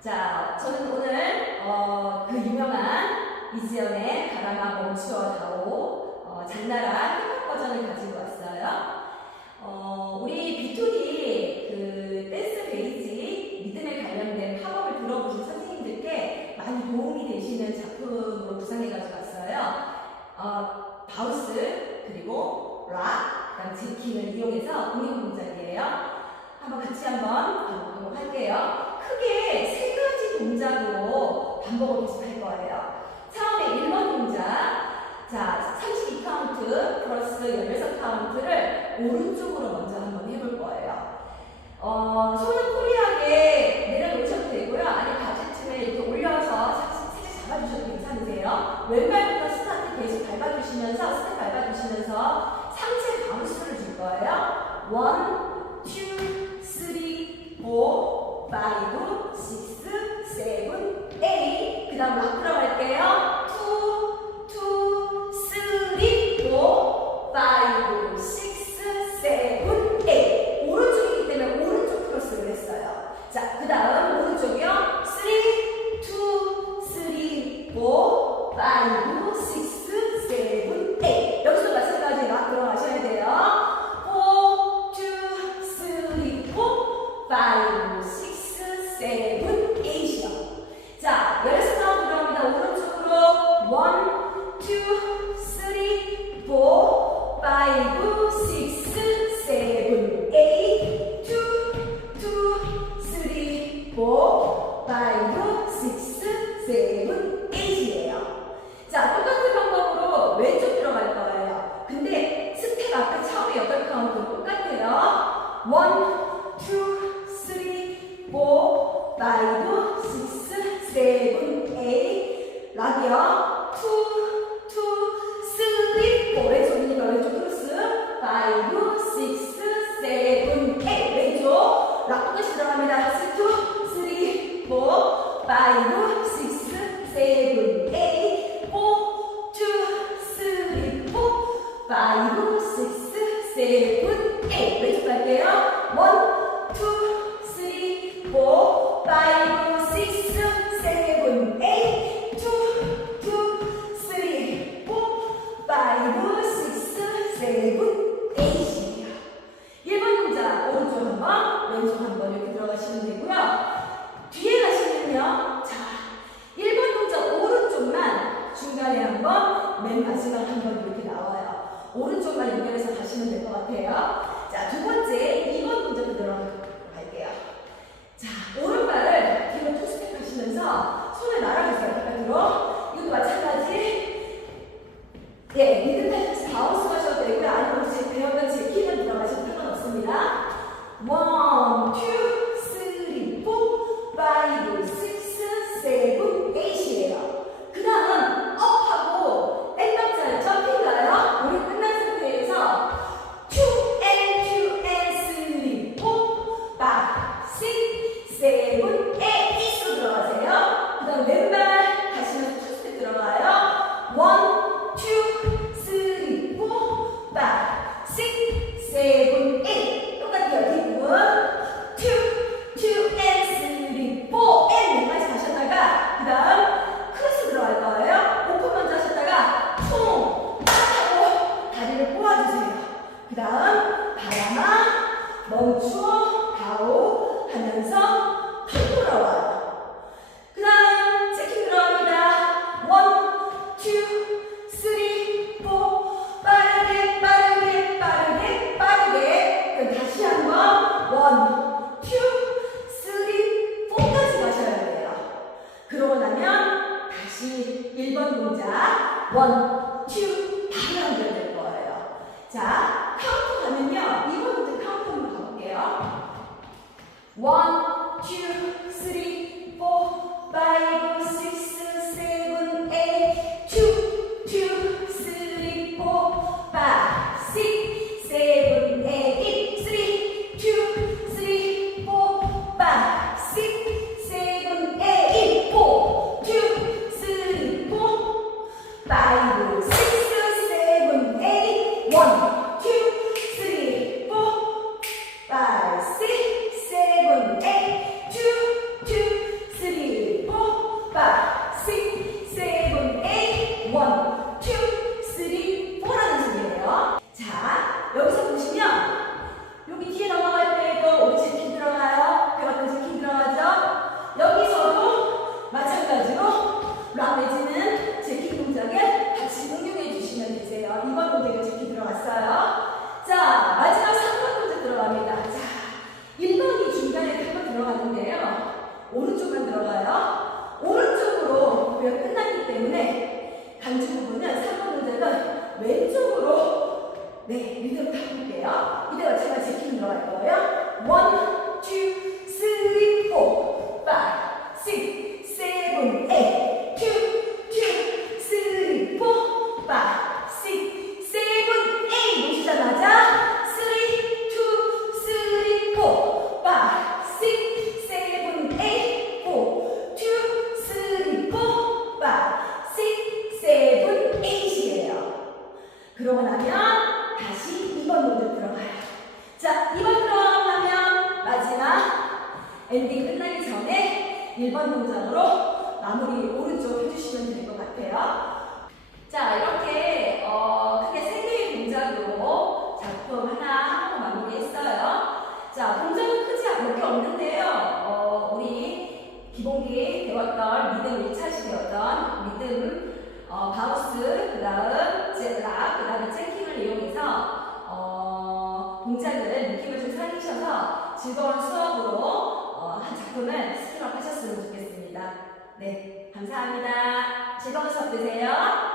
자, 저는 오늘 어, 그 유명한 이지연의 가라마 멈추어 다오 어, 장나라 힙합 버전을 가지고 왔어요. 어, 우리 비토디 그 댄스 베이지 리듬에 관련된 팝업을 들어보신 선생님들께 많이 도움이 되시는 작품으로 구성해 가지고 왔어요. 어, 바우스 그리고 락, 그다음 제킹을 이용해서 공연 동작이에요. 한번 같이 한번 반복하도록 할게요. 크게 반복을 계속할 거예요. 처음에 1번 동작. 자, 32 카운트 플러스 16 카운트를 오른쪽으로 먼저 한번 해볼 거예요. 어, 손은 프리하게 내려놓으셔도 되고요. 아니, 바지춤에 이렇게 올려서 살짝 잡아주셔도 괜찮으세요. 왼발부터 스타트 계속 밟아주시면서, 스텝 밟아주시면서 상체 바운스를 줄 거예요. 원, 투, 5, 6, 7, 8. 그 다음 락 들어갈게요. 2, 2, 3, 4, 5, 6, 7, 8. 오른쪽이기 때문에 오른쪽 크로스를 했어요. 자, 그 다음 오른쪽이요. 3, 2, 3, 4, 5, 5, 6, 7, 8이에요. 자, 똑같은 방법으로 왼쪽 들어갈 거예요. 근데 스텝 앞에 처음에 8카운트 똑같아요. 1, 2, 3, 4, 5, 6, 7, 8 락이요. 2, 세븐, 에잇. 왼쪽 갈게요. 원, 투, 쓰리, 포, 파이브, 식스, 세븐, 에잇. 투, 투, 쓰리, 포, 파이브, 식스, 세븐, 에잇이에요. 1번 동작 오른쪽 한 번, 왼쪽 한 번 이렇게 들어가시면 되고요. 뒤에 가시면요. 자, 1번 동작 오른쪽만 중간에 한 번, 맨 마지막 한 번 이렇게 나와요. 오른쪽만 연결해서 가시면 될 것 같아요. 자, 두 번째 2번 동작으로 들어갈게요. 자, 오른 원, 투, 바로 연결될 거예요. 자, 카운트 가면요. 2번 동작 카운트 한번 가볼게요. Two, three, four, five, six, seven, 네, 리듬 타볼게요. 이때 마찬가지 제킹 들어갈 거예요. One, two, three, four, five, six, seven, eight. Two, two, three, four, five, six, seven, eight. 놓치자마자 three, two, three, four, five, six, seven, eight, four, two, three, four, five, six, seven, eight이에요. 그러고 나면 다시 2번 노드 들어가요. 자, 2번 들어가면 마지막 엔딩 끝나기 전에 1번 동작으로 마무리 오른쪽 해주시면 될 것 같아요. 자, 이렇게 어, 크게 세 개의 동작으로 작품 하나 하고 마무리했어요. 자, 동작은 크지 몇개 없는데요. 어, 우리 기본기 배웠던 리듬 1차시 배웠던 리듬 어, 바우스, 그 다음 락, 그 다음에 체킹을 이용해서 어, 동작을 느낌을 좀 살리셔서 즐거운 수업으로 어, 한 작품을 스킬업 하셨으면 좋겠습니다. 네, 감사합니다. 즐거운 수업 되세요.